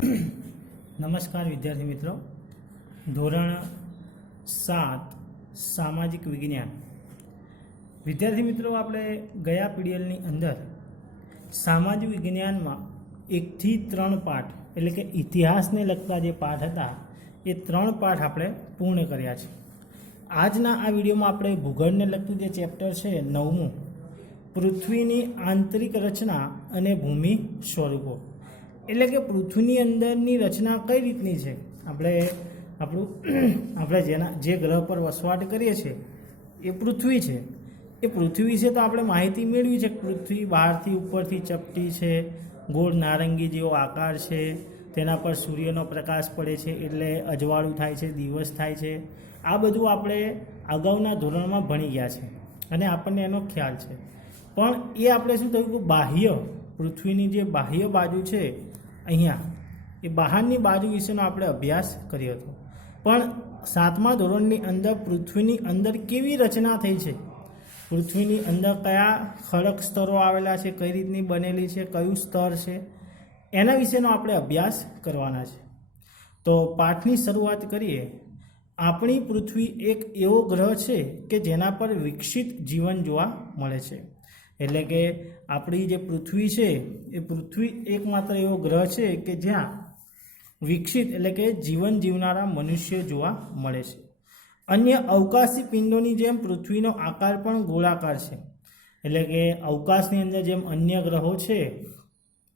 નમસ્કાર વિદ્યાર્થી મિત્રો, ધોરણ 7 સામાજિક વિજ્ઞાન. વિદ્યાર્થી મિત્રો, આપણે ગયા પીડીએલની અંદર સામાજિક વિજ્ઞાનમાં 1 થી 3 પાઠ એટલે કે ઇતિહાસને લગતા જે પાઠ હતા એ 3 પાઠ આપણે પૂર્ણ કર્યા છે. આજના આ વિડીયોમાં આપણે ભૂગોળને લગતું જે ચેપ્ટર છે 9મું, પૃથ્વીની આંતરિક રચના અને ભૂમિ સ્વરૂપો, એટલે કે પૃથ્વીની અંદરની રચના કઈ રીતની છે, આપણે જે ગ્રહ પર વસવાટ કરીએ છીએ એ પૃથ્વી છે. એ પૃથ્વી વિશે તો આપણે માહિતી મેળવી છે કે પૃથ્વી બહારથી ઉપરથી ચપટી છે, ગોળ નારંગી જેવો આકાર છે, તેના પર સૂર્યનો પ્રકાશ પડે છે એટલે અજવાળું થાય છે, દિવસ થાય છે. આ બધું આપણે અગાઉના ધોરણમાં ભણી ગયા છે અને આપણને એનો ખ્યાલ છે. પણ એ આપણે શું થયું કે બાહ્ય પૃથ્વીની જે બાહ્ય બાજુ છે અહીંયા, એ બહારની બાજુ વિશેનો આપણે અભ્યાસ કર્યો હતો. પણ 7મા ધોરણની અંદર પૃથ્વીની અંદર કેવી રચના થઈ છે, પૃથ્વીની અંદર કયા ખડક સ્તરો આવેલા છે, કઈ રીતની બનેલી છે, કયું સ્તર છે, એના વિશેનો આપણે અભ્યાસ કરવાના છે. તો પાઠની શરૂઆત કરીએ. આપણી પૃથ્વી એક એવો ગ્રહ છે કે જેના પર વિકસિત જીવન જોવા મળે છે. એટલે કે આપણી જે પૃથ્વી છે એ પૃથ્વી એકમાત્ર એવો ગ્રહ છે કે જ્યાં વિકસિત એટલે કે જીવન જીવનારા મનુષ્યો જોવા મળે છે. અન્ય અવકાશી પિંડોની જેમ પૃથ્વીનો આકાર પણ ગોળાકાર છે. એટલે કે અવકાશની અંદર જેમ અન્ય ગ્રહો છે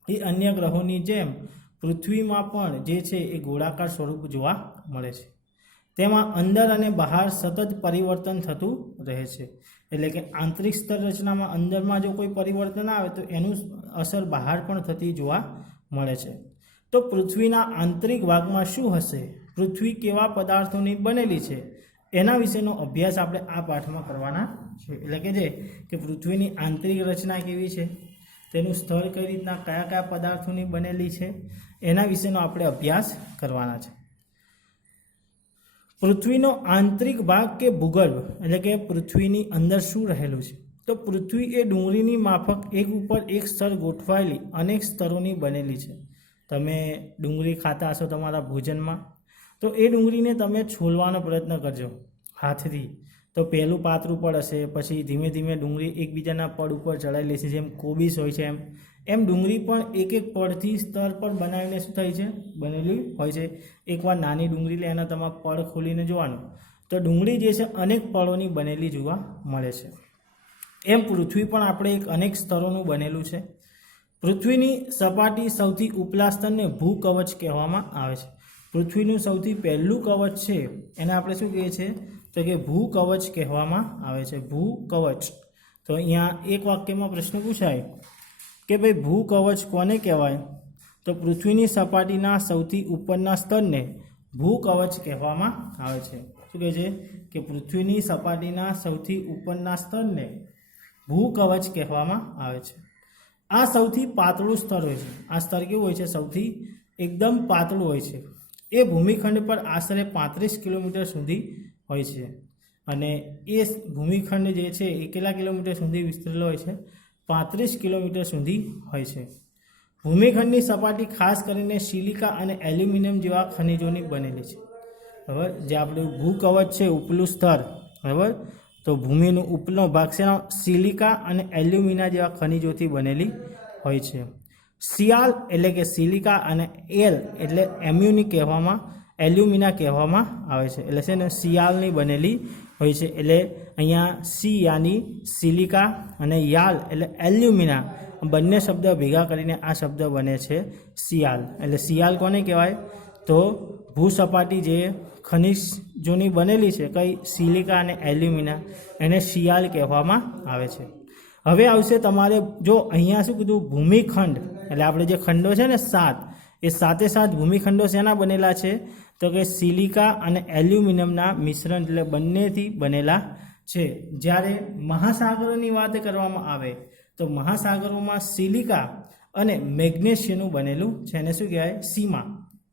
એ અન્ય ગ્રહોની જેમ પૃથ્વીમાં પણ જે છે એ ગોળાકાર સ્વરૂપ જોવા મળે છે. તેમાં અંદર અને બહાર સતત પરિવર્તન થતું રહે છે. એટલે કે આંતરિક સ્તર રચનામાં અંદરમાં જો કોઈ પરિવર્તન આવે તો એનું અસર બહાર પણ થતી જોવા મળે છે. તો પૃથ્વીના આંતરિક ભાગમાં શું હશે, પૃથ્વી કેવા પદાર્થોની બનેલી છે, એના વિશેનો અભ્યાસ આપણે આ પાઠમાં કરવાના છે. એટલે કે પૃથ્વીની આંતરિક રચના કેવી છે, તેનું સ્તર કઈ રીતના, કયા કયા પદાર્થોની બનેલી છે, એના વિશેનો આપણે અભ્યાસ કરવાના છે. પૃથ્વીનો આંતરિક ભાગ કે ભૂગર્ભ, એટલે કે પૃથ્વીની અંદર શું રહેલું છે. તો પૃથ્વી એ ડુંગળીની માફક એક ઉપર એક સ્તર ગોઠવાયેલી અનેક સ્તરોની બનેલી છે. તમે ડુંગળી ખાતા હશો તમારા ભોજનમાં, તો એ ડુંગળીને તમે છોલવાનો પ્રયત્ન કરજો હાથથી, તો પહેલું પાતળું પડ હશે, પછી ધીમે ધીમે ડુંગળી એકબીજાના પડ ઉપર ચડાવી લેશે. જેમ કોબીસ હોય છે એમ ડુંગળી પણ એક એક પડથી સ્તર પર બનાવીને શું થાય છે, બનેલી હોય છે. એકવાર નાની ડુંગળી લે, એના તમારા પડ ખોલીને જોવાનું, તો ડુંગળી જે છે અનેક પળોની બનેલી જોવા મળે છે. એમ પૃથ્વી પણ આપણે એક અનેક સ્તરોનું બનેલું છે. પૃથ્વીની સપાટી સૌથી ઉપલા સ્તરને ભૂકવચ કહેવામાં આવે છે. પૃથ્વીનું સૌથી પહેલું કવચ છે એને આપણે શું કહીએ છીએ, તો કે ભૂકવચ કહેવામાં આવે છે. ભૂકવચ. તો અહીંયા એક વાક્યમાં પ્રશ્ન પૂછાય કે ભાઈ ભૂકવચ કોને કહેવાય, તો પૃથ્વીની સપાટીના સૌથી ઉપરના સ્તરને ભૂકવચ કહેવામાં આવે છે. શું કહે છે કે પૃથ્વીની સપાટીના સૌથી ઉપરના સ્તરને ભૂકવચ કહેવામાં આવે છે. આ સૌથી પાતળું સ્તર હોય છે. આ સ્તર કેવું હોય છે, સૌથી એકદમ પાતળું હોય છે. એ ભૂમિખંડ પર આશરે 35 કિલોમીટર સુધી હોય છે. અને એ ભૂમિખંડ જે છે એ કેટલા કિલોમીટર સુધી વિસ્તરેલો હોય છે, 35 કિલોમીટર સુધી હોય છે. ભૂમિખંડની સપાટી ખાસ કરીને સિલિકા અને એલ્યુમિનિયમ જેવા ખનિજોની બનેલી છે. બરાબર. જે આપણું ભૂકવચ છે, ઉપલું સ્તર, બરાબર, તો ભૂમિનો ઉપલો ભાગ છે સિલિકા અને એલ્યુમિના જેવા ખનિજોથી બનેલી હોય છે. સિયાલ એટલે કે સિલિકા અને એલ એટલે એલ્યુમિના કહેવામાં આવે છે. એટલે છે ને સિયાલની બનેલી હોય છે. એટલે અહીંયા સી યાની સિલિકા અને યાલ એટલે એલ્યુમિના, બંને શબ્દ ભેગા કરીને આ શબ્દ બને છે સિયાલ. એટલે સિયાલ કોને કહેવાય, તો ભૂસપાટી જે ખનિજોની બનેલી છે, કઈ સિલિકા અને એલ્યુમિના, એને સિયાલ કહેવામાં આવે છે. હવે આવશે તમારે, જો અહીંયા શું કીધું, ભૂમિખંડ, એટલે આપણે જે ખંડો છે ને 7, એ 7 ભૂમિખંડો શેના બનેલા છે, તો કે સિલિકા અને એલ્યુમિનિયમના મિશ્રણ એટલે બંનેથી બનેલા છે. જ્યારે મહાસાગરોની વાત કરવામાં આવે તો મહાસાગરોમાં સિલિકા અને મેગ્નેશિયમનું બનેલું છે. એને શું કહેવાય, સીમા.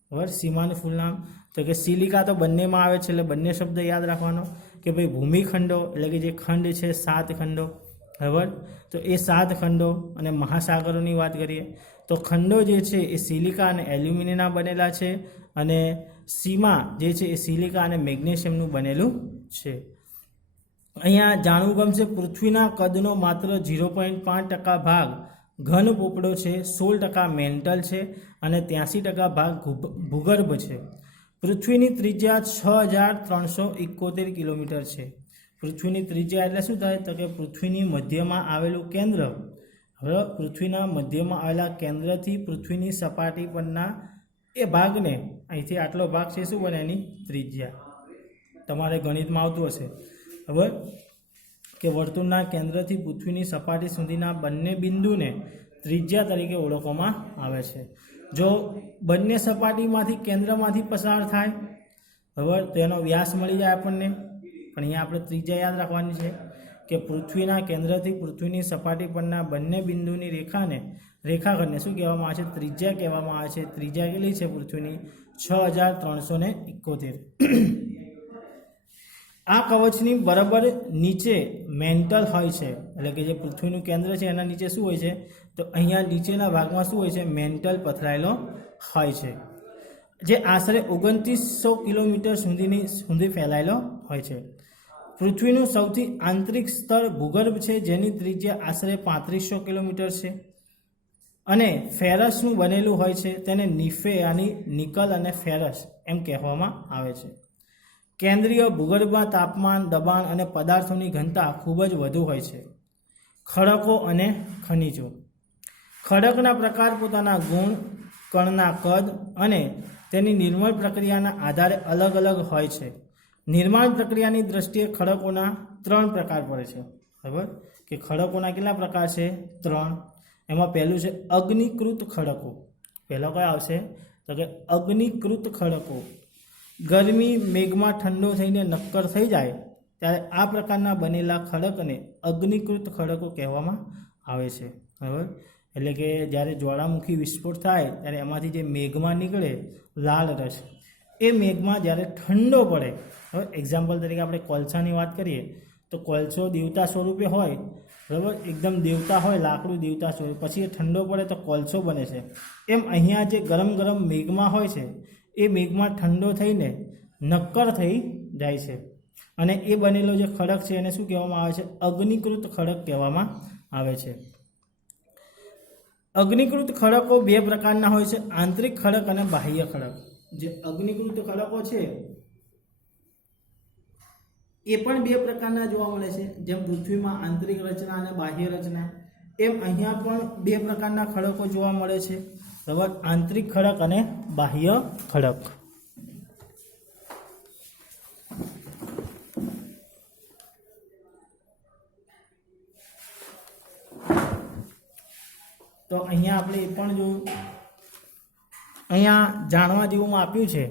બરાબર. સીમાનું ફૂલ નામ, તો કે સિલિકા તો બંનેમાં આવે છે, એટલે બંને શબ્દ યાદ રાખવાનો કે ભાઈ ભૂમિખંડો એટલે કે જે ખંડ છે 7 ખંડો, બરાબર, તો એ 7 ખંડો અને મહાસાગરોની વાત કરીએ તો ખંડો જે છે એ સિલિકા અને એલ્યુમિનિયમના બનેલા છે, અને સીમા જે છે એ સિલિકા અને મેગ્નેશિયમનું બનેલું છે. અહીંયા જાણવું ગમશે, પૃથ્વીના કદનો માત્ર 0.5% ભાગ ઘન પોપડો છે, 16% મેન્ટલ છે અને 83% ભાગ ભૂગર્ભ છે. પૃથ્વીની ત્રિજ્યા 6371 કિલોમીટર છે. પૃથ્વીની ત્રિજ્યા એટલે શું થાય? તો કે પૃથ્વીની મધ્યમાં આવેલું કેન્દ્ર. હવે પૃથ્વીના મધ્યમાં આવેલા કેન્દ્રથી પૃથ્વીની સપાટી પરના એ ભાગને, અહીંથી આટલો ભાગ છે, શું બને? એની ત્રિજ્યા. તમારે ગણિતમાં આવતું હશે. હવે કે વર્તુળના કેન્દ્રથી પૃથ્વીની સપાટી સુધીના બંને બિંદુને ત્રિજ્યા તરીકે ઓળખવામાં આવે છે. જો બંને સપાટીમાંથી કેન્દ્રમાંથી પસાર થાય, બરાબર, તો એનો વ્યાસ મળી જાય આપણને. પણ અહીંયા આપણે ત્રિજ્યા યાદ રાખવાની છે કે પૃથ્વીના કેન્દ્રથી પૃથ્વીની સપાટી પરના બંને બિંદુની રેખાખંડને શું કહેવામાં આવે છે? ત્રિજ્યા કહેવામાં આવે છે. ત્રિજ્યા કેટલી છે પૃથ્વીની? 6371. આ કવચની બરાબર નીચે મેન્ટલ હોય છે, એટલે કે જે પૃથ્વીનું કેન્દ્ર છે એના નીચે શું હોય છે? તો અહીંયા નીચેના ભાગમાં શું હોય છે? મેન્ટલ પથરાયેલો હોય છે, જે આશરે 2900 કિલોમીટર સુધી ફેલાયેલો હોય છે. પૃથ્વીનું સૌથી આંતરિક સ્તર ભૂગર્ભ છે, જેની ત્રિજ્યા આશરે 3500 કિલોમીટર છે અને ફેરસનું બનેલું હોય છે. તેને નિફે યાની નિકલ અને ફેરસ એમ કહેવામાં આવે છે. કેન્દ્રીય ભૂગર્ભમાં તાપમાન, દબાણ અને પદાર્થોની ઘનતા ખૂબ જ વધુ હોય છે. ખડકો અને ખનિજો. ખડકના પ્રકાર પોતાના ગુણ, કણના કદ અને તેની નિર્માણ પ્રક્રિયાના આધારે અલગ અલગ હોય છે. નિર્માણ પ્રક્રિયાની દ્રષ્ટિએ ખડકોના 3 પ્રકાર પડે છે. બરાબર, કે ખડકોના કેટલા પ્રકાર છે? 3. એમાં પહેલું છે અગ્નિકૃત ખડકો. પહેલો કયો આવશે? તો કે અગ્નિકૃત ખડકો. ગરમી મેઘમાં ઠંડો થઈને નક્કર થઈ જાય ત્યારે આ પ્રકારના બનેલા ખડકને અગ્નિકૃત ખડકો કહેવામાં આવે છે. બરાબર, એટલે કે જ્યારે જ્વાળામુખી વિસ્ફોટ થાય ત્યારે એમાંથી જે મેઘમાં નીકળે લાલ રસ, એ મેઘમાં જ્યારે ઠંડો પડે, હવે એક્ઝામ્પલ તરીકે આપણે કોલસાની વાત કરીએ તો કોલસો દેવતા સ્વરૂપે હોય, બરાબર, એકદમ દેવતા હોય, લાકડું દેવતા સ્વરૂપે, પછી એ ઠંડો પડે તો કોલસો બને છે. એમ અહીંયા જે ગરમ ગરમ મેઘમાં હોય છે એ મેઘમાં ઠંડો થઈને નક્કર થઈ જાય છે, અને એ બનેલો જે ખડક છે એને શું કહેવામાં આવે છે? અગ્નિકૃત ખડક કહેવામાં આવે છે. અગ્નિકૃત ખડકો 2 પ્રકારના હોય છે, આંતરિક ખડક અને બાહ્ય ખડક. જે અગ્નિકૃત ખડકો છે એ પણ 2 પ્રકારના જોવા મળે છે. જેમ પૃથ્વીમાં આંતરિક રચના અને બાહ્ય રચના, એમ અહીંયા પણ 2 પ્રકારના ખડકો જોવા મળે છે. બરાબર, આંતરિક ખડક અને બાહ્ય ખડક. તો અહીંયા આપણે એ પણ જોયું. અહીંયા જાણવા જેવું આપ્યું છે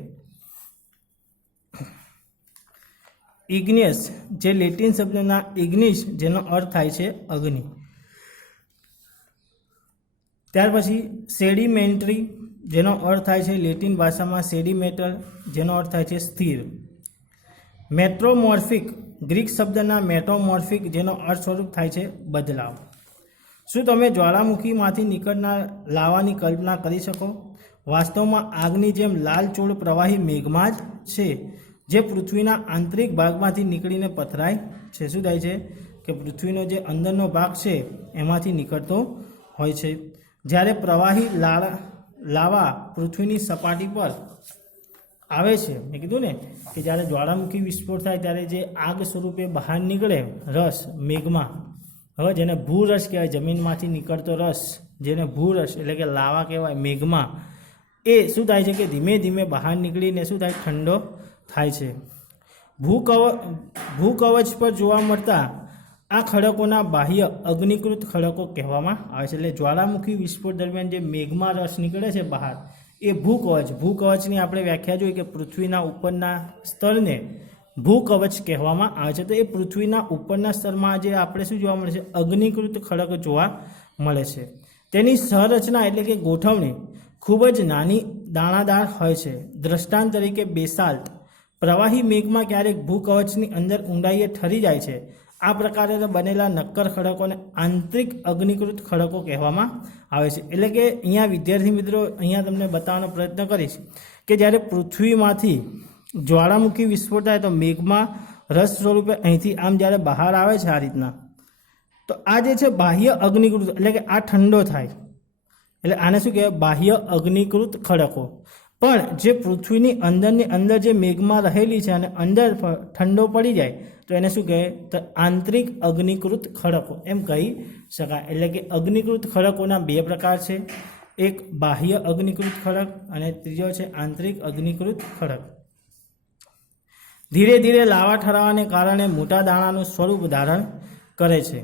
ઇગ્નિયસ, જે લેટિન શબ્દના ઇગ્નિસ, જેનો અર્થ થાય છે અગ્નિ. ત્યાર પછી સેડિમેન્ટરી, જેનો અર્થ થાય છે લેટિન ભાષામાં સેડિમેટલ, જેનો અર્થ થાય છે સ્થિર. મેટ્રોમોર્ફિક, ગ્રીક શબ્દના મેટ્રોમોર્ફિક, જેનો અર્થ સ્વરૂપ થાય છે બદલાવ. શું તમે જ્વાળામુખીમાંથી નીકળનાર લાવાની કલ્પના કરી શકો? વાસ્તવમાં આગની જેમ લાલચોળ પ્રવાહી મેઘમાં જ છે, જે પૃથ્વીના આંતરિક ભાગમાંથી નીકળીને પથરાય છે. શું થાય છે? કે પૃથ્વીનો જે અંદરનો ભાગ છે એમાંથી નીકળતો હોય છે. જ્યારે પ્રવાહી લાવા પૃથ્વીની સપાટી પર આવે છે, મેં કીધું ને કે જ્યારે જ્વાળામુખી વિસ્ફોટ થાય ત્યારે જે આગ સ્વરૂપે બહાર નીકળે રસ મેઘમાં, હવે જેને ભૂરસ કહેવાય, જમીનમાંથી નીકળતો રસ, જેને ભૂરસ એટલે કે લાવા કહેવાય મેઘમાં, એ શું થાય છે કે ધીમે ધીમે બહાર નીકળીને શું થાય? ઠંડો થાય છે. ભૂકવચ પર જોવા મળતા આ ખડકોના બાહ્ય અગ્નિકૃત ખડકો કહેવામાં આવે છે. એટલે જ્વાળામુખી વિસ્ફોટ દરમિયાન જે મેઘમાં રસ નીકળે છે બહાર, એ ભૂકવચની આપણે વ્યાખ્યા જોઈ કે પૃથ્વીના ઉપરના સ્તરને ભૂકવચ કહેવામાં આવે છે. તો એ પૃથ્વીના ઉપરના સ્તરમાં જે આપણે શું જોવા મળે છે? અગ્નિકૃત ખડક જોવા મળે છે. તેની સંરચના એટલે કે ગોઠવણી ખૂબ જ નાની દાણાદાર હોય છે. દ્રષ્ટાંત તરીકે બેસાલ્ટ પ્રવાહી મેઘમાં ક્યારેક ભૂકવચની અંદર ઊંડાઈએ ઠરી જાય છે આ પ્રકારે બનેલા નક્કર ખડકોને આંતરિક અગ્નિકૃત ખડકો કહેવામાં આવે છે. એટલે કે અહીંયા વિદ્યાર્થી મિત્રો અહીંયા તમને બતાવવાનો પ્રયત્ન કરીશ કે જ્યારે પૃથ્વીમાંથી જ્વાળામુખી વિસ્ફોટ થાય તો મેઘમાં રસ સ્વરૂપે અહીંથી આમ જ્યારે બહાર આવે છે આ રીતના, તો આ જે છે બાહ્ય અગ્નિકૃત, એટલે કે આ ઠંડો થાય એટલે આને શું કહેવાય? બાહ્ય અગ્નિકૃત ખડકો. પણ જે પૃથ્વીની અંદરની અંદર જે મેઘમાં રહેલી છે અને અંદર ઠંડો પડી જાય તો એને શું કહેવાય? તો આંતરિક અગ્નિકૃત ખડકો એમ કહી શકાય. એટલે કે અગ્નિકૃત ખડકોના બે પ્રકાર છે, એક બાહ્ય અગ્નિકૃત ખડક અને ત્રીજો છે આંતરિક અગ્નિકૃત ખડક. ધીરે ધીરે લાવા ઠરાવાને કારણે મોટા દાણાનું સ્વરૂપ ધારણ કરે છે.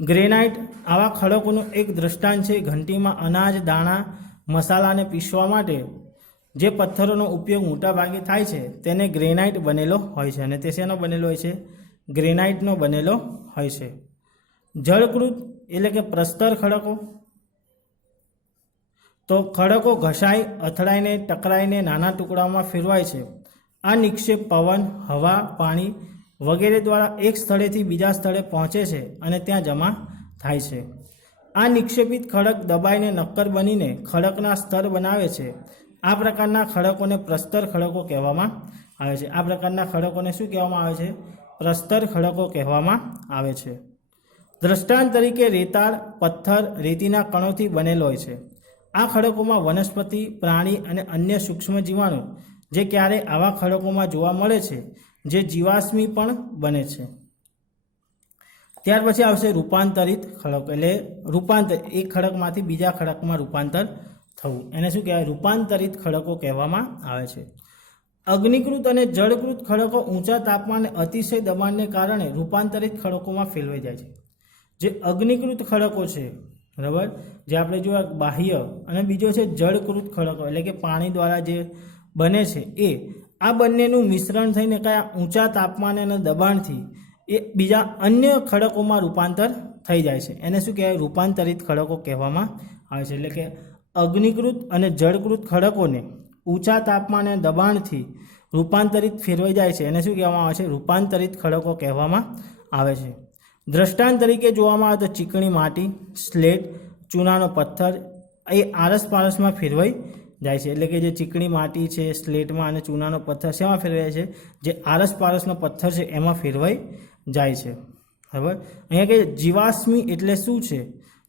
ગ્રેનાઇટ આવા ખડકોનું એક દ્રષ્ટાંત છે. ઘંટીમાં અનાજ, દાણા, મસાલાને પીસવા માટે જે પથ્થરોનો ઉપયોગ મોટાભાગે થાય છે તેને ગ્રેનાઇટ બનેલો હોય છે. અને તે શેનો બનેલો હોય છે? ગ્રેનાઇટનો બનેલો હોય છે. જળકૃત એટલે કે પ્રસ્તર ખડકો, તો ખડકો ઘસાઈ, અથડાઈને, ટકરાઈને નાના ટુકડાઓમાં ફેરવાય છે. આ નિક્ષેપ પવન, હવા, પાણી વગેરે દ્વારા એક સ્થળેથી બીજા સ્થળે પહોંચે છે અને ત્યાં જમા થાય છે. આ નિક્ષેપિત ખડક દબાઈને નક્કર બનીને ખડકના સ્તર બનાવે છે. આ પ્રકારના ખડકોને પ્રસ્તર ખડકો કહેવામાં આવે છે. આ પ્રકારના ખડકોને શું કહેવામાં આવે છે? પ્રસ્તર ખડકો કહેવામાં આવે છે. દ્રષ્ટાંત તરીકે રેતાળ પથ્થર રેતીના કણોથી બનેલો હોય છે. આ ખડકોમાં વનસ્પતિ, પ્રાણી અને અન્ય સૂક્ષ્મ જીવાણુ જે ક્યારેય આવા ખડકોમાં જોવા મળે છે, જે જીવાશ્મી પણ બને છે. ત્યાર પછી આવશે રૂપાંતરિત ખડક. એટલે રૂપાંતર, એક ખડકમાંથી બીજા ખડકમાં રૂપાંતર થવું, એને શું કહેવાય? રૂપાંતરિત ખડકો કહેવામાં આવે છે. અગ્નિકૃત અને જળકૃત ખડકો ઊંચા તાપમાને અતિશય દબાણને કારણે રૂપાંતરિત ખડકોમાં ફેરવાઈ જાય છે. જે અગ્નિકૃત ખડકો છે, બરાબર, જે આપણે જોયા બાહ્ય, અને બીજો છે જળકૃત ખડકો, એટલે કે પાણી દ્વારા જે બને છે એ, આ બંનેનું મિશ્રણ થઈને કયા ઊંચા તાપમાને અને દબાણથી એ બીજા અન્ય ખડકોમાં રૂપાંતર થઈ જાય છે. એને શું કહેવાય? રૂપાંતરિત ખડકો કહેવામાં આવે છે. એટલે કે અગ્નિકૃત અને જળકૃત ખડકોને ઊંચા તાપમાન અને દબાણથી રૂપાંતરિત ફેરવાઈ જાય છે, એને શું કહેવામાં આવે છે? રૂપાંતરિત ખડકો કહેવામાં આવે છે. દ્રષ્ટાંત તરીકે જોવામાં આવે તો ચીકણી માટી, સ્લેટ, ચૂનાનો પથ્થર એ આરસપારસમાં ફેરવાઈ જાય છે. એટલે કે જે ચીકણી માટી છે, સ્લેટમાં, અને ચૂનાનો પથ્થર શેમાં ફેરવાય છે? જે આરસપારસનો પથ્થર છે એમાં ફેરવાઈ જાય છે. બરાબર. અહીંયા કે જીવાશ્મી એટલે શું છે?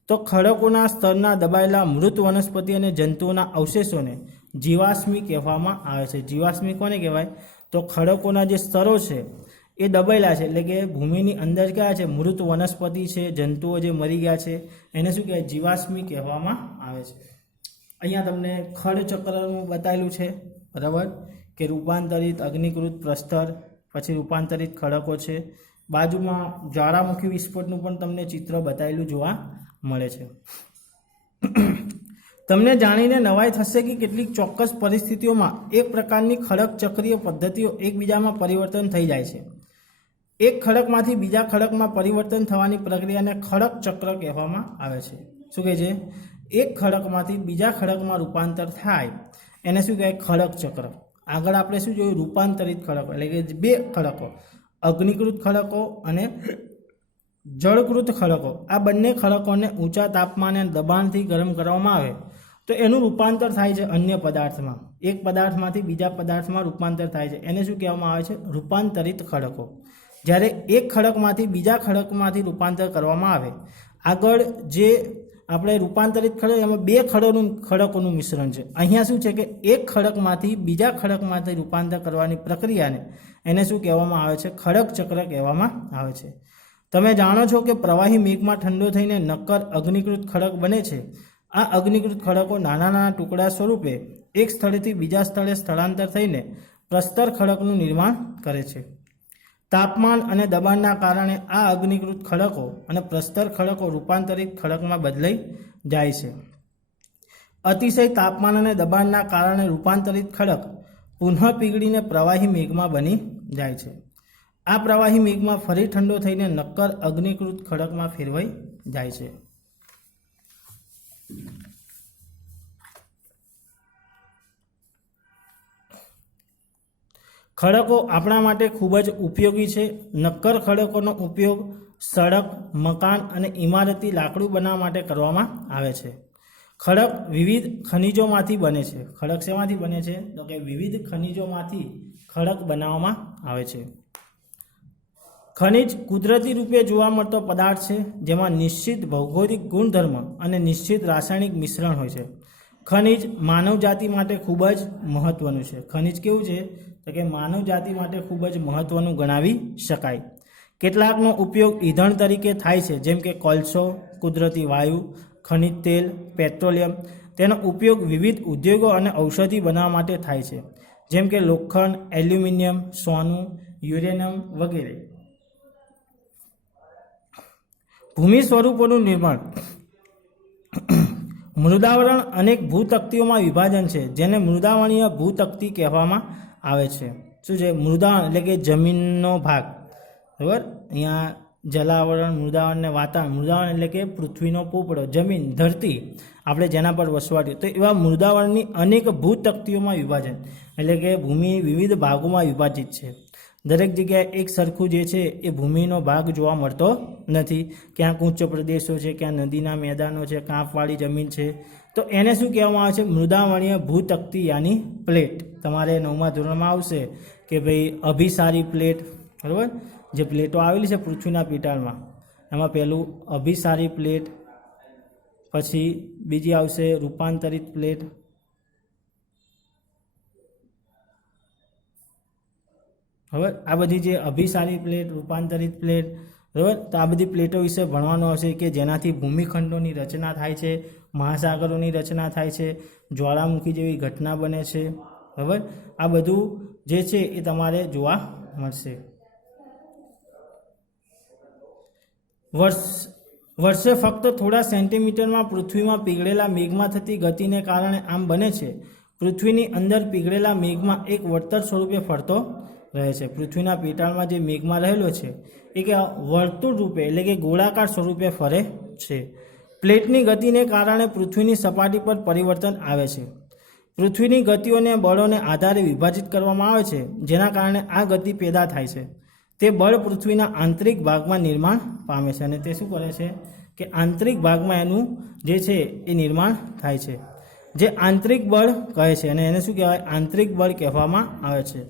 તો ખડકોના સ્તરના દબાયેલા મૃત વનસ્પતિ અને જંતુઓના અવશેષોને જીવાશ્મી કહેવામાં આવે છે. જીવાશ્મી કોને કહેવાય? તો ખડકોના જે સ્તરો છે એ દબાયેલા છે, એટલે કે ભૂમિની અંદર કયા છે? મૃત વનસ્પતિ છે, જંતુઓ જે મરી ગયા છે, એને શું કહેવાય? જીવાશ્મી કહેવામાં આવે છે. અહીંયા તમને ખડ ચક્રનું બતાવેલું છે, બરાબર, કે રૂપાંતરિત, અગ્નિકૃત, પ્રસ્તર, પછી રૂપાંતરિત ખડકો છે. બાજુમાં જ્વાળામુખી વિસ્ફોટનું પણ તમને ચિત્ર બતાવેલું જોવા મળે છે. તમને જાણીને નવાઈ થશે કે કેટલીક ચોક્કસ પરિસ્થિતિઓમાં એક પ્રકારની ખડક ચક્રીય પદ્ધતિઓ એકબીજામાં પરિવર્તન થઈ જાય છે. એક ખડકમાંથી બીજા ખડકમાં પરિવર્તન થવાની પ્રક્રિયાને ખડક ચક્ર કહેવામાં આવે છે. શું કહે છે? એક ખડકમાંથી બીજા ખડકમાં રૂપાંતર થાય એને શું કહેવાય? ખડક ચક્ર. આગળ આપણે શું જોયું? રૂપાંતરિત ખડકો, એટલે કે બે ખડકો, અગ્નિકૃત ખડકો અને જળકૃત ખડકો. આ બંને ખડકોને ઊંચા તાપમાને દબાણથી ગરમ કરવામાં આવે તો એનું રૂપાંતર થાય છે અન્ય પદાર્થમાં. એક પદાર્થમાંથી બીજા પદાર્થમાં રૂપાંતર થાય છે, એને શું કહેવામાં આવે છે? રૂપાંતરિત ખડકો. જ્યારે એક ખડકમાંથી બીજા ખડકમાંથી રૂપાંતર કરવામાં આવે, આગળ જે આપણે રૂપાંતરિત ખડક, એમાં બે ખડકોનું મિશ્રણ છે. અહીંયા શું છે કે એક ખડકમાંથી બીજા ખડકમાંથી રૂપાંતર કરવાની પ્રક્રિયાને એને શું કહેવામાં આવે છે? ખડક ચક્ર કહેવામાં આવે છે. તમે જાણો છો કે પ્રવાહી મેઘમાં ઠંડો થઈને નક્કર અગ્નિકૃત ખડક બને છે. આ અગ્નિકૃત ખડકો નાના નાના ટુકડા સ્વરૂપે એક સ્થળેથી બીજા સ્થળે સ્થળાંતર થઈને પ્રસ્તર ખડકનું નિર્માણ કરે છે. તાપમાન અને દબાણના કારણે આ અગ્નિકૃત ખડકો અને પ્રસ્તર ખડકો રૂપાંતરિત ખડકમાં બદલાઈ જાય છે. અતિશય તાપમાન અને દબાણના કારણે રૂપાંતરિત ખડક પુનઃ પીગળીને પ્રવાહી મેઘમાં બની જાય છે. આ પ્રવાહી મેઘમાં ફરી ઠંડો થઈને નક્કર અગ્નિકૃત ખડકમાં ફેરવાઈ જાય છે. ખડકો આપણા માટે ખૂબ જ ઉપયોગી છે. નક્કર ખડકોનો ઉપયોગ સડક, મકાન અને ઇમારતી લાકડું બનાવવા માટે કરવામાં આવે છે. ખડક વિવિધ ખનિજોમાંથી બને છે. ખડક શેમાંથી બને છે? તો કે વિવિધ ખનિજોમાંથી ખડક બનાવવામાં આવે છે. ખનિજ કુદરતી રૂપે જોવા મળતો પદાર્થ છે, જેમાં નિશ્ચિત ભૌગોલિક ગુણધર્મ અને નિશ્ચિત રાસાયણિક મિશ્રણ હોય છે. ખનિજ માનવ જાતિ માટે ખૂબ જ મહત્વનું છે. ખનિજ કેવું છે? તો કે માનવ જાતિ માટે ખૂબ જ મહત્વનું ગણાવી શકાય. કેટલાકનો ઉપયોગ ઈંધણ તરીકે થાય છે, જેમ કે કોલસો, કુદરતી વાયુ, ખનિજ તેલ, પેટ્રોલિયમ. તેનો ઉપયોગ વિવિધ ઉદ્યોગો અને ઔષધિ બનાવવા માટે થાય છે, જેમ કે લોખંડ, એલ્યુમિનિયમ, સોનું, યુરેનિયમ વગેરે. ભૂમિ સ્વરૂપોનું નિર્માણ. મૃદાવરણ અનેક ભૂતકતીઓમાં વિભાજન છે, જેને મૃદાવરણીય ભૂતકતી કહેવામાં આવે છે. શું છે? મૃદાવરણ એટલે કે જમીનનો ભાગ, બરાબર. અહીંયા જલાવરણ, મૃદાવરણ ને વાતાવરણ. મૃદાવરણ એટલે કે પૃથ્વીનો પોપડો, જમીન, ધરતી, આપણે જેના પર વસવાટ્યું. તો એવા મૃદાવરણની અનેક ભૂતકતીઓમાં વિભાજન એટલે કે ભૂમિ વિવિધ ભાગોમાં વિભાજિત છે. દરેક જગ્યાએ એક સરખું જે છે એ ભૂમિનો ભાગ જોવા મળતો નથી. ક્યાંક ઉચ્ચ પ્રદેશો છે, ક્યાં નદીના મેદાનો છે, કાંપવાળી જમીન છે. તો એને શું કહેવામાં આવે છે? મૃદાવરણીય ભૂતકતી યાની પ્લેટ. તમારે 9મા ધોરણમાં આવશે કે ભાઈ અભિસારી પ્લેટ, બરાબર. જે પ્લેટો આવેલી છે પૃથ્વીના પીટાળમાં, એમાં પહેલું અભિસારી પ્લેટ, પછી બીજી આવશે રૂપાંતરિત પ્લેટ, બરાબર. આ બધી જે અભિસારી પ્લેટ, રૂપાંતરિત પ્લેટ, બરાબર. તો આ બધી પ્લેટો વિશે ભણવાનું હશે કે જેનાથી ભૂમિખંડોની રચના થાય છે, મહાસાગરોની રચના થાય છે, જ્વાળામુખી જેવી ઘટના બને છે, બરાબર. આ બધું જે છે એ તમારે જોવા મળશે. વર્ષે ફક્ત થોડા સેન્ટીમીટરમાં પૃથ્વીમાં પીગળેલા મેઘમાં થતી ગતિને કારણે આમ બને છે. પૃથ્વીની અંદર પીગળેલા મેઘમાં એક વળતર સ્વરૂપે ફરતો રહે છે. પૃથ્વીના પેટાળમાં જે મેઘમાં રહેલો છે એ કે વર્તુળ રૂપે એટલે કે ગોળાકાર સ્વરૂપે ફરે છે. પ્લેટની ગતિને કારણે પૃથ્વીની સપાટી પર પરિવર્તન આવે છે. પૃથ્વીની ગતિઓને બળોને આધારે વિભાજિત કરવામાં આવે છે, જેના કારણે આ ગતિ પેદા થાય છે. તે બળ પૃથ્વીના આંતરિક ભાગમાં નિર્માણ પામે છે અને તે શું કરે છે કે આંતરિક ભાગમાં એનું જે છે એ નિર્માણ થાય છે, જે આંતરિક બળ કહે છે. અને એને શું કહેવાય? આંતરિક બળ કહેવામાં આવે છે.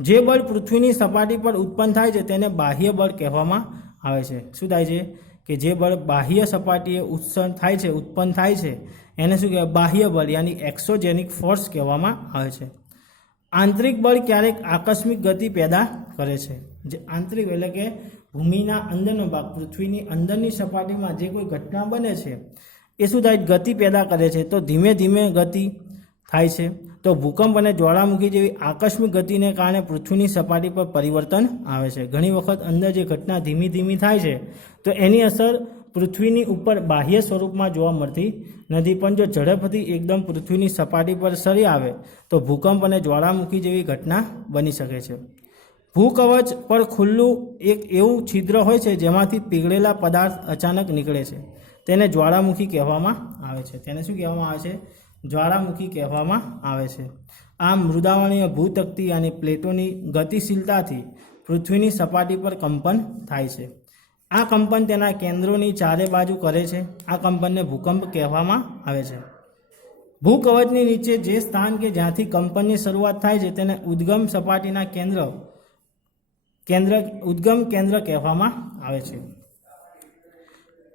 જે બળ પૃથ્વીની સપાટી પર ઉત્પન્ન થાય છે તેને બાહ્ય બળ કહેવામાં આવે છે. શું થાય છે કે જે બળ બાહ્ય સપાટીએ ઉત્પન્ન થાય છે એને શું કહેવાય? બાહ્ય બળ યાની એક્સોજેનિક ફોર્સ કહેવામાં આવે છે. આંતરિક બળ ક્યારેક આકસ્મિક ગતિ પેદા કરે છે. જે આંતરિક એટલે કે ભૂમિના અંદરનો ભાગ, પૃથ્વીની અંદરની સપાટીમાં જે કોઈ ઘટના બને છે એ શું થાય? ગતિ પેદા કરે છે. તો ધીમે ધીમે ગતિ થાય છે. તો ભૂકંપ અને જ્વાળામુખી જેવી આકસ્મિક ગતિને કારણે પૃથ્વીની સપાટી પર પરિવર્તન આવે છે. ઘણી વખત અંદર જે ઘટના ધીમી ધીમી થાય છે તો એની અસર પૃથ્વીની ઉપર બાહ્ય સ્વરૂપમાં જોવા મળતી નથી, પણ જો ઝડપથી એકદમ પૃથ્વીની સપાટી પર સરી આવે તો ભૂકંપ અને જ્વાળામુખી જેવી ઘટના બની શકે છે. ભૂકવચ પર ખુલ્લું એક એવું છિદ્ર હોય છે જેમાંથી પીગળેલા પદાર્થ અચાનક નીકળે છે. તેને જ્વાળામુખી કહેવામાં આવે છે. તેને શું કહેવામાં આવે છે? જ્વાળામુખી કહેવામાં આવે છે. આમ મૃદાવરણીય ભૂતકતી અને પ્લેટોની ગતિશીલતાથી પૃથ્વીની સપાટી પર કંપન થાય છે. આ કંપન તેના કેન્દ્રોની ચારે બાજુ કરે છે. આ કંપનને ભૂકંપ કહેવામાં આવે છે. ભૂકવચની નીચે જે સ્થાન કે જ્યાંથી કંપનની શરૂઆત થાય છે તેને ઉદ્ગમ સપાટીના ઉદ્ગમ કેન્દ્ર કહેવામાં આવે છે.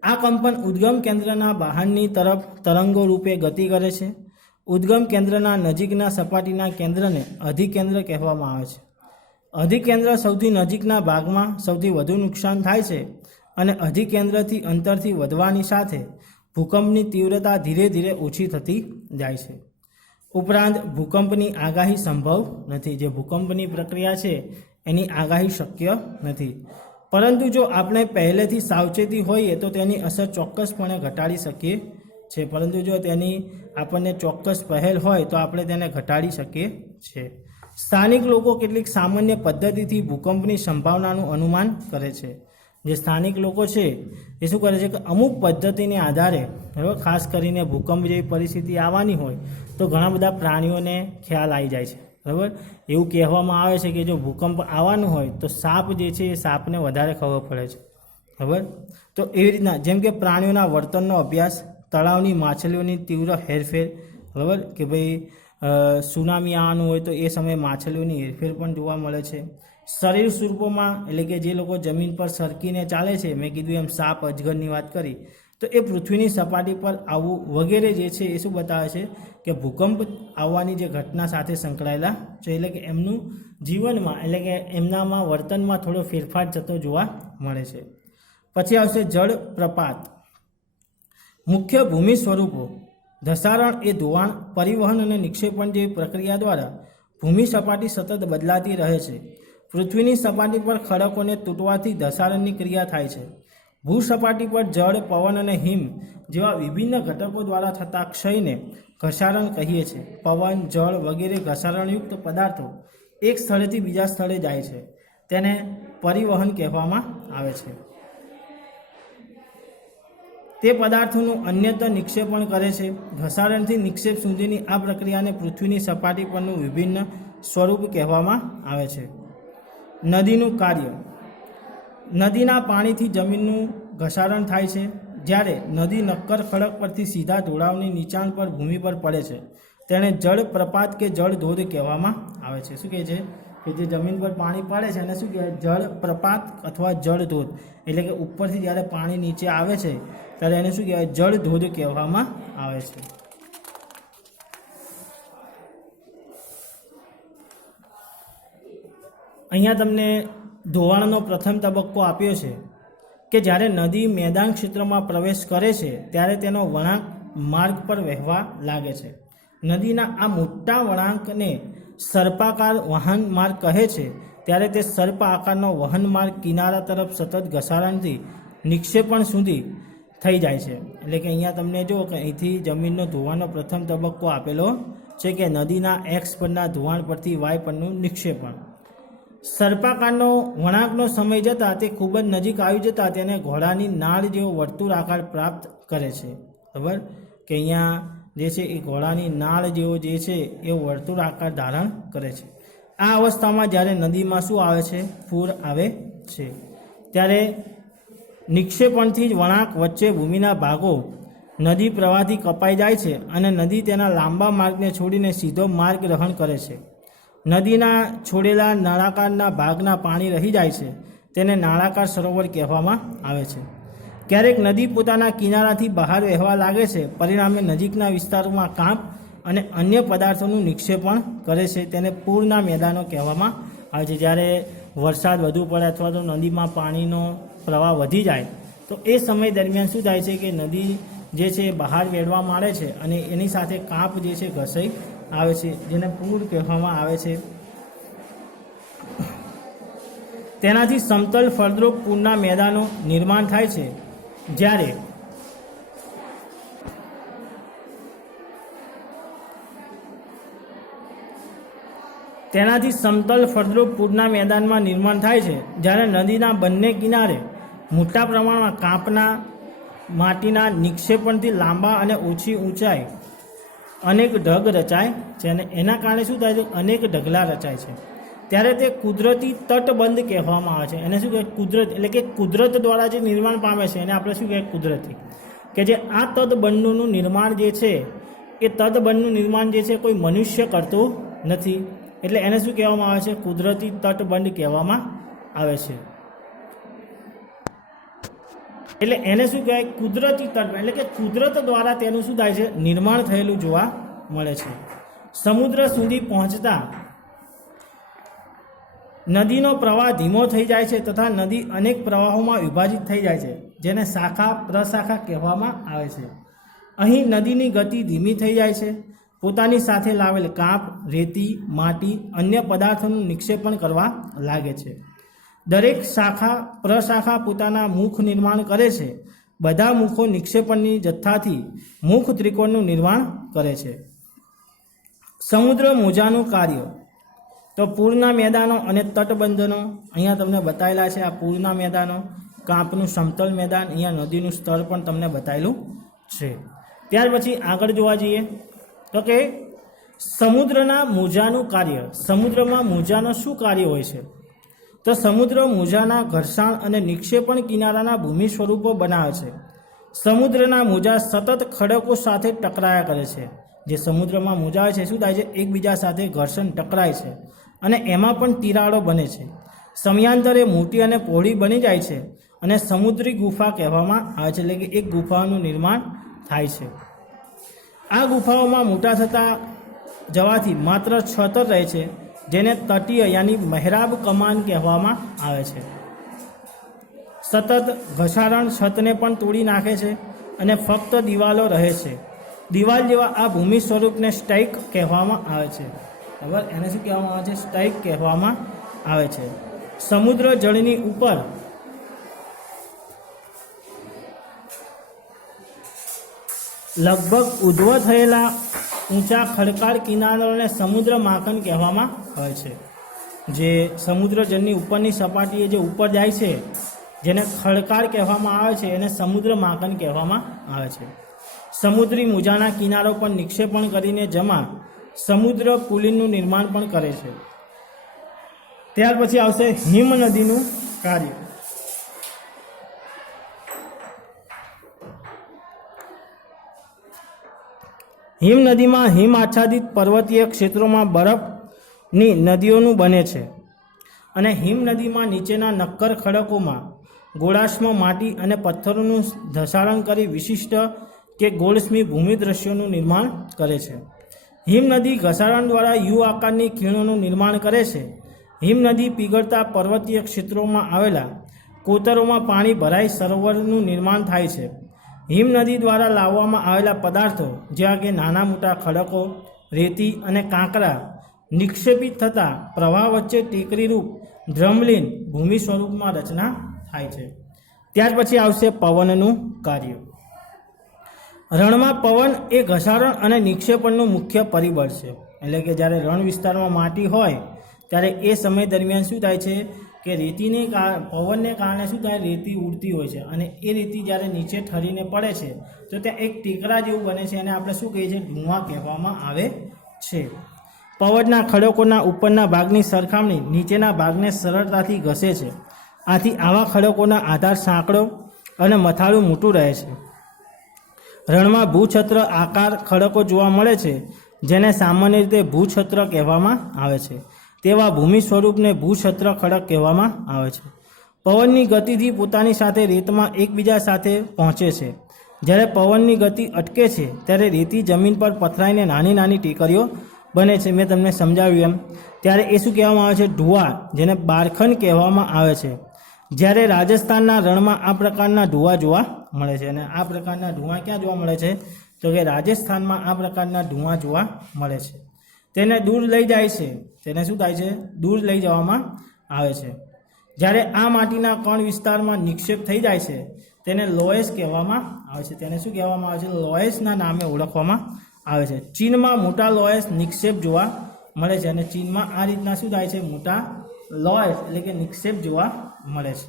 આ કંપન ઉદ્ગમ કેન્દ્રના બહારની તરફ તરંગો રૂપે ગતિ કરે છે. ઉદ્ગમ કેન્દ્રના નજીકના સપાટીના કેન્દ્રને અધિકેન્દ્ર કહેવામાં આવે છે. અધિકેન્દ્ર સૌથી નજીકના ભાગમાં સૌથી વધુ નુકસાન થાય છે અને અધિકેન્દ્રથી અંતરથી વધવાની સાથે ભૂકંપની તીવ્રતા ધીરે ધીરે ઓછી થતી જાય છે. ઉપરાંત ભૂકંપની આગાહી સંભવ નથી. જે ભૂકંપની પ્રક્રિયા છે એની આગાહી શક્ય નથી, પરંતુ જો આપણે પહેલેથી સાવચેતી હોઈએ તો તેની અસર ચોક્કસપણે ઘટાડી શકીએ છીએ. પરંતુ જો તેની આપણને ચોક્કસ પહેલ હોય તો આપણે તેને ઘટાડી શકીએ છીએ. સ્થાનિક લોકો કેટલીક સામાન્ય પદ્ધતિથી ભૂકંપની સંભાવનાનું અનુમાન કરે છે. જે સ્થાનિક લોકો છે એ શું કરે છે કે અમુક પદ્ધતિને આધારે, બરાબર, ખાસ કરીને ભૂકંપ જેવી પરિસ્થિતિ આવવાની હોય તો ઘણા બધા પ્રાણીઓને ખ્યાલ આવી જાય છે બરાબર. એવું કહેવામાં આવે છે કે જો ભૂકંપ આવવાનું હોય તો સાપ જે છે એ સાપને વધારે ખબર પડે છે. બરાબર. તો એવી રીતના જેમ કે પ્રાણીઓના વર્તનનો અભ્યાસ, તળાવની માછલીઓની તીવ્ર હેરફેર, બરાબર, કે ભાઈ સુનામી આવવાનું હોય તો એ સમયે માછલીઓની હેરફેર પણ જોવા મળે છે. શરીર સ્વરૂપોમાં એટલે કે જે લોકો જમીન પર સરકીને ચાલે છે, મેં કીધું એમ સાપ અજગરની વાત કરી, તો એ પૃથ્વીની સપાટી પર આવવું વગેરે જે છે એ શું બતાવે છે કે ભૂકંપ આવવાની જે ઘટના સાથે સંકળાયેલા છે, એટલે કે એમનું જીવનમાં એટલે કે એમનામાં વર્તનમાં થોડો ફેરફાર થતો જોવા મળે છે. પછી આવશે જળ પ્રપાત. મુખ્ય ભૂમિ સ્વરૂપો. ધસારણ એ ધોવાણ, પરિવહન અને નિક્ષેપણ જેવી પ્રક્રિયા દ્વારા ભૂમિ સપાટી સતત બદલાતી રહે છે. પૃથ્વીની સપાટી પર ખડકોને તૂટવાથી ધસારણની ક્રિયા થાય છે. ભૂસપાટી પર જળ, પવન અને હિમ જેવા વિભિન્ન ઘટકો દ્વારા થતા ક્ષયને ઘસારણ કહીએ છીએ. પવન, જળ વગેરે ઘસારણયુક્ત પદાર્થો એક સ્થળેથી બીજા સ્થળે જાય છે, તેને પરિવહન કહેવામાં આવે છે. તે પદાર્થોનું અન્યત્ર નિક્ષેપણ કરે છે. ઘસારણથી નિક્ષેપ સુધીની આ પ્રક્રિયાને પૃથ્વીની સપાટી પરનું વિભિન્ન સ્વરૂપ કહેવામાં આવે છે. નદીનું કાર્ય. નદીના પાણીથી જમીનનું ઘસારણ થાય છે. જ્યારે નદી નક્કર ખડક પરથી સીધા ઢોળાવની નીચાણ પર ભૂમિ પર પડે છે, તેને જળ પ્રપાત કે જળ ધોધ કહેવામાં આવે છે. શું કહે છે કે જે જમીન પર પાણી પડે છે એને શું કહેવાય? જળ પ્રપાત અથવા જળ ધોધ. એટલે કે ઉપરથી જ્યારે પાણી નીચે આવે છે ત્યારે એને શું કહેવાય? જળ ધોધ કહેવામાં આવે છે. અહીંયા તમને ધોવાણનો પ્રથમ તબક્કો આપ્યો છે કે જ્યારે નદી મેદાન ક્ષેત્રમાં પ્રવેશ કરે છે ત્યારે તેનો વળાંક માર્ગ પર વહેવા લાગે છે. નદીના આ મોટા વળાંકને સર્પાકાર વહન માર્ગ કહે છે. ત્યારે તે સર્પ આકારનો વહન માર્ગ કિનારા તરફ સતત ઘસારણથી નિક્ષેપણ સુધી થઈ જાય છે. એટલે કે અહીંયા તમને જો કે અહીંથી જમીનનો ધોવાણનો પ્રથમ તબક્કો આપેલો છે કે નદીના એક્સ પરના ધોવાણ પરથી વાય પરનું નિક્ષેપણ. સર્પાકારનો વળાંકનો સમય જતાં તે ખૂબ જ નજીક આવી જતાં તેને ઘોડાની નાળ જેવો વર્તુળ આકાર પ્રાપ્ત કરે છે. બરાબર, કે અહીંયા જે છે એ ઘોડાની નાળ જેવો જે છે એ વર્તુળ આકાર ધારણ કરે છે. આ અવસ્થામાં જ્યારે નદીમાં શું આવે છે? પૂર આવે છે. ત્યારે નિક્ષેપણથી જ વળાંક વચ્ચે ભૂમિના ભાગો નદી પ્રવાહથી કપાઈ જાય છે અને નદી તેના લાંબા માર્ગને છોડીને સીધો માર્ગ ગ્રહણ કરે છે. નદીના છોડેલા નળાકારના ભાગના પાણી રહી જાય છે, તેને નાળાકાર સરોવર કહેવામાં આવે છે. ક્યારેક નદી પોતાના કિનારાથી બહાર વહેવા લાગે છે, પરિણામે નજીકના વિસ્તારોમાં કાંપ અને અન્ય પદાર્થોનું નિક્ષેપણ કરે છે, તેને પૂરના મેદાનો કહેવામાં આવે છે. જ્યારે વરસાદ વધુ પડે અથવા તો નદીમાં પાણીનો પ્રવાહ વધી જાય તો એ સમય દરમિયાન શું થાય છે કે નદી જે છે એ બહાર વેડવા માંડે છે અને એની સાથે કાંપ જે છે ઘસાઈ આવે છે, જેને પૂર કહેવામાં આવે છે. તેનાથી સમતલ ફળદ્રુપ પૂરના મેદાનો નિર્માણ થાય છે. જ્યારે તેનાથી સમતલ ફળદ્રુપ પૂરના મેદાનમાં નિર્માણ થાય છે જ્યારે નદીના બંને કિનારે મોટા પ્રમાણમાં કાંપના માટીના નિક્ષેપણથી લાંબા અને ઓછી ઊંચાઈ અનેક ઢગ રચાય છે અને એના કારણે શું થાય છે? અનેક ઢગલા રચાય છે. ત્યારે તે કુદરતી તટબંધ કહેવામાં આવે છે. એને શું કહેવાય? કુદરત, એટલે કે કુદરત દ્વારા જે નિર્માણ પામે છે એને આપણે શું કહેવાય? કુદરતી. કે જે આ તટબંધનું નિર્માણ જે છે એ તટબંધનું નિર્માણ જે છે કોઈ મનુષ્ય કરતો નથી, એટલે એને શું કહેવામાં આવે છે? કુદરતી તટબંધ કહેવામાં આવે છે. એટલે એને શું કહેવાય? કુદરતી તટબંધ, એટલે કે કુદરત દ્વારા તેનું શું થાય છે? નિર્માણ થયેલું જોવા મળે છે. સમુદ્ર સુધી પહોંચતા નદીનો પ્રવાહ ધીમો થઈ જાય છે તથા નદી અનેક પ્રવાહોમાં વિભાજિત થઈ જાય છે, જેને શાખા પ્રશાખા કહેવામાં આવે છે. અહીં નદીની ગતિ ધીમી થઈ જાય છે. પોતાની સાથે લાવેલ કાંપ, રેતી, માટી, અન્ય પદાર્થોનું નિક્ષેપણ કરવા લાગે છે. દરેક શાખા પ્રશાખા પોતાના મુખ નિર્માણ કરે છે. બધા મુખો નિક્ષેપણની જથ્થાથી મુખ ત્રિકોણનું નિર્માણ કરે છે. સમુદ્ર મોજાનું કાર્ય. તો પૂરના મેદાનો અને તટબંધનો અહીંયા તમને બતાવેલા છે. આ પૂરના મેદાનો, કાંપનું સમતલ મેદાન, અહીંયા નદીનું સ્તર પણ તમને બતાવેલું છે. ત્યાર પછી આગળ જોવા જઈએ તો કે સમુદ્રના મોજાનું કાર્ય. સમુદ્રમાં મોજાનું શું કાર્ય હોય છે? તો સમુદ્ર મોજાના ઘર્ષણ અને નિક્ષેપણ કિનારાના ભૂમિ સ્વરૂપો બનાવે છે. સમુદ્રના મોજા સતત ખડકો સાથે ટકરાયા કરે છે. જે સમુદ્રમાં મોજા હોય છે શું થાય છે? એકબીજા સાથે ઘર્ષણ ટકરાય છે અને એમાં પણ તિરાડો બને છે. સમયાંતરે મોટી અને પહોળી બની જાય છે અને સમુદ્રી ગુફા કહેવામાં આવે છે, એટલે કે એક ગુફાઓનું નિર્માણ થાય છે. આ ગુફાઓમાં મોટા થતા જવાથી માત્ર છત જ રહે છે, જેને તટીય યાની મહેરાબ કમાન કહેવામાં આવે છે. સતત ઘસારણ છતને પણ તોડી નાખે છે અને ફક્ત દિવાલો રહે છે. દિવાલ જેવા આ ભૂમિ સ્વરૂપને સ્ટાઇક કહેવામાં આવે છે. બરાબર, એને શું કહેવામાં આવે છે? સ્ટાઇક કહેવામાં આવે છે. સમુદ્ર જળની ઉપર લગભગ ઉધ્વ થયેલા ઊંચા ખડકાળ કિનારાઓને સમુદ્ર માંકન કહેવામાં આવે છે. જે સમુદ્ર જળની ઉપરની સપાટીએ જે ઉપર જાય છે, જેને ખડકાળ કહેવામાં આવે છે, એને સમુદ્ર માંકન કહેવામાં આવે છે. સમુદ્રી મોજાના કિનારો પર નિક્ષેપણ કરીને જમા સમુદ્ર પુલિનનું નિર્માણ પણ કરે છે. ત્યાર પછી આવશે હિમ નદીનું કાર્ય. હિમ નદીમાં હિમ આચ્છાદિત પર્વતીય ક્ષેત્રોમાં બરફની નદીઓનું બને છે અને હિમ નદીમાં નીચેના નક્કર ખડકોમાં ગોળાશ્મ માટી અને પથ્થરોનું ધસારણ કરી વિશિષ્ટ કે ગોળસ્મી ભૂમિ દ્રશ્યોનું નિર્માણ કરે છે. હિમ નદી ઘસારણ દ્વારા યુ આકારની ખીણોનું નિર્માણ કરે છે. હિમ નદી પીગળતા પર્વતીય ક્ષેત્રોમાં આવેલા કોતરોમાં પાણી ભરાઈ સરોવરનું નિર્માણ થાય છે. હિમ નદી દ્વારા લાવવામાં આવેલા પદાર્થો જેવા કે નાના મોટા ખડકો, રેતી અને કાંકરા નિક્ષેપિત થતાં પ્રવાહ વચ્ચે ટેકરીરૂપ ડ્રમલીન ભૂમિ સ્વરૂપમાં રચના થાય છે. ત્યાર પછી આવશે પવનનું કાર્ય. રણમાં પવન એ ઘસારણ અને નિક્ષેપણનું મુખ્ય પરિબળ છે. એટલે કે જ્યારે રણ વિસ્તારમાં માટી હોય ત્યારે એ સમય દરમિયાન શું થાય છે કે રેતીને પવનને કારણે શું થાય, રેતી ઉડતી હોય છે અને એ રેતી જ્યારે નીચે ઠરીને પડે છે તો ત્યાં એક ટેકરા જેવું બને છે અને આપણે શું કહીએ છીએ? ધુઆ કહેવામાં આવે છે. પવનના ખડકોના ઉપરના ભાગની સરખામણી નીચેના ભાગને સરળતાથી ઘસે છે. આથી આવા ખડકોના આધાર સાંકડો અને મથાળું મોટું રહે છે. રણમાં ભૂછત્ર આકાર ખડકો જોવા મળે છે, જેને સામાન્ય રીતે ભૂછત્ર કહેવામાં આવે છે. તેવા ભૂમિ સ્વરૂપને ભૂછત્ર ખડક કહેવામાં આવે છે. પવનની ગતિથી પોતાની સાથે રેતમાં એકબીજા સાથે પહોંચે છે. જ્યારે પવનની ગતિ અટકે છે ત્યારે રેતી જમીન પર પથરાઈને નાની નાની ટેકરીઓ બને છે. મેં તમને સમજાવ્યું એમ. ત્યારે એ શું કહેવામાં આવે છે? ઢુવા, જેને બારખન કહેવામાં આવે છે. જ્યારે રાજસ્થાનના રણમાં આ પ્રકારના ઢુવા જોવા મળે છે. અને આ પ્રકારના ઢુવા ક્યાં જોવા મળે છે? તો કે રાજસ્થાનમાં આ પ્રકારના ઢુવા જોવા મળે છે. તેને દૂર લઈ જાય છે. તેને શું થાય છે? દૂર લઈ જવામાં આવે છે. જ્યારે આ માટીના કણ વિસ્તારમાં નિક્ષેપ થઈ જાય છે તેને લોએસ કહેવામાં આવે છે. તેને શું કહેવામાં આવે છે? લોએસના નામે ઓળખવામાં આવે છે. ચીનમાં મોટા લોએસ નિક્ષેપ જોવા મળે છે અને ચીનમાં આ રીતના શું થાય છે? મોટા લોએસ એટલે કે નિક્ષેપ જોવા મળે છે.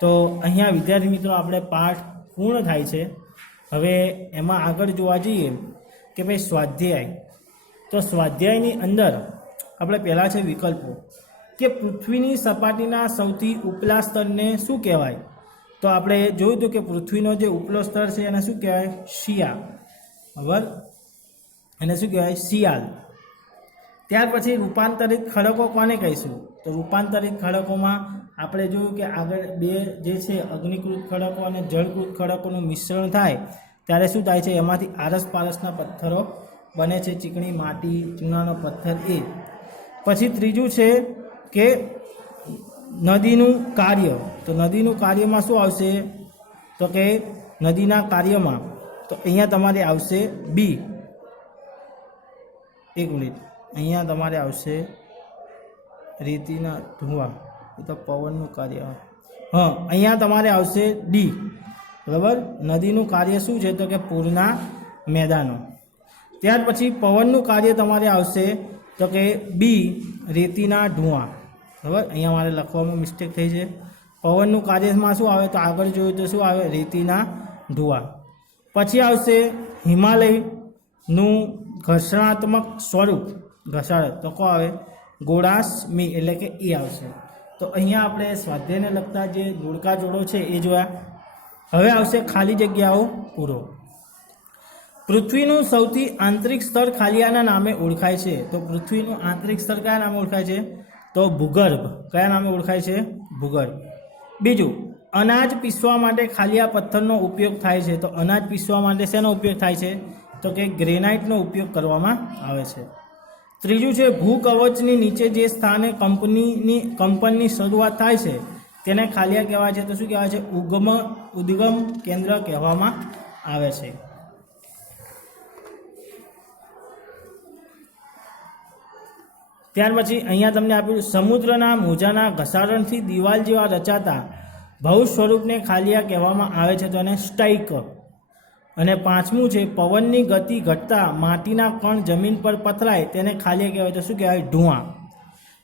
તો અહીંયા વિદ્યાર્થી મિત્રો આપણે પાઠ પૂર્ણ થાય છે. હવે એમાં આગળ જોવા જઈએ કે ભાઈ સ્વાધ્યાય. તો સ્વાધ્યાયની અંદર આપણે પહેલાં છે વિકલ્પો, કે પૃથ્વીની સપાટીના સૌથી ઉપલા સ્તરને શું કહેવાય? તો આપણે જોયું હતું કે પૃથ્વીનો જે ઉપલો સ્તર છે એને શું કહેવાય? શિયા. બરાબર, એને શું કહેવાય? શિયાલ. ત્યાર પછી રૂપાંતરિત ખડકો કોને કહીશું? તો રૂપાંતરિત ખડકોમાં આપણે જોયું કે આગળ બે જે છે અગ્નિકૃત ખડકો અને જળકૃત ખડકોનું મિશ્રણ થાય ત્યારે શું થાય છે? એમાંથી આરસપારસના પથ્થરો બને છે, ચીકણી માટી, ચૂનાનો પથ્થર. એ પછી ત્રીજું છે કે નદીનું કાર્ય. તો નદીનું કાર્યમાં શું આવશે? તો કે નદીના કાર્યમાં તો અહીંયા તમારે આવશે બી. એક મિનિટ, અહીંયા તમારે આવશે રેતીના ધુઆ, એ તો પવનનું કાર્ય. હા, અહીંયા તમારે આવશે ડી. બરાબર, નદીનું કાર્ય શું છે? તો કે પૂરના મેદાનો. ત્યાર પછી પવનનું કાર્ય તમારે આવશે તો કે બી, રેતીના ધુઆ. બરાબર, અહીંયા મારે લખવામાં મિસ્ટેક થઈ છે. પવનનું કાર્યમાં શું આવે? તો આગળ જોયું તો શું આવે? રેતીના ધુઆ. પછી આવશે હિમાલયનું ઘર્ષણાત્મક સ્વરૂપ ઘસાડે તો કો આવે ગોળાશ મી એટલે કે એ આવશે. તો અહીંયા આપણે સ્વાધ્યાયને લગતા જે જોડકા જોડો છે એ જોયા. હવે આવશે ખાલી જગ્યાઓ પૂરો. પૃથ્વીનું સૌથી આંતરિક સ્તર ખાલિયાના નામે ઓળખાય છે. તો પૃથ્વીનું આંતરિક સ્તર કયા નામે ઓળખાય છે? તો ભૂગર્ભ. કયા નામે ઓળખાય છે? ભૂગર્ભ. બીજું, અનાજ પીસવા માટે ખાલિયા પથ્થરનો ઉપયોગ થાય છે. તો અનાજ પીસવા માટે શેનો ઉપયોગ થાય છે? તો કે ગ્રેનાઇટનો ઉપયોગ કરવામાં આવે છે. ત્રીજું છે, ભૂકવચની નીચે જે સ્થાને કંપનની શરૂઆત થાય છે તેને ખાલિયા કહેવાય છે. તો શું કહેવાય છે? ઉદ્ગમ કેન્દ્ર કહેવામાં આવે છે. ત્યાર પછી અહીંયા તમને આપ્યું સમુદ્રના મોજાના ઘસારણથી દિવાલ જેવા રચાતા ભવ સ્વરૂપને ખાલિયા કહેવામાં આવે છે. તો એને સ્ટાઇક. અને પાંચમું છે, પવનની ગતિ ઘટતા માટીના કણ જમીન પર પથરાય તેને ખાલિયા કહેવાય. તો શું કહેવાય? ઢુઆ.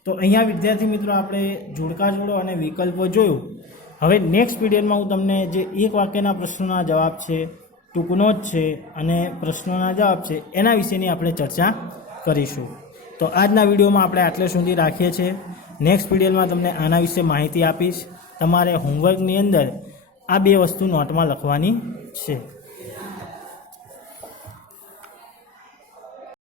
તો અહીંયા વિદ્યાર્થી મિત્રો આપણે જોડકા જોડો અને વિકલ્પો જોયું. હવે નેક્સ્ટ વિડીયોમાં હું તમને જે એક વાક્યના પ્રશ્નોના જવાબ છે, ટૂંકનો જ છે અને પ્રશ્નોના જવાબ છે એના વિશેની આપણે ચર્ચા કરીશું. તો આજના વિડીયોમાં આપણે આટલે સુધી રાખીએ છીએ. નેક્સ્ટ વિડીયોમાં તમને આના વિશે માહિતી આપીશ. તમારે હોમવર્કની અંદર આ બે વસ્તુ નોટમાં લખવાની છે.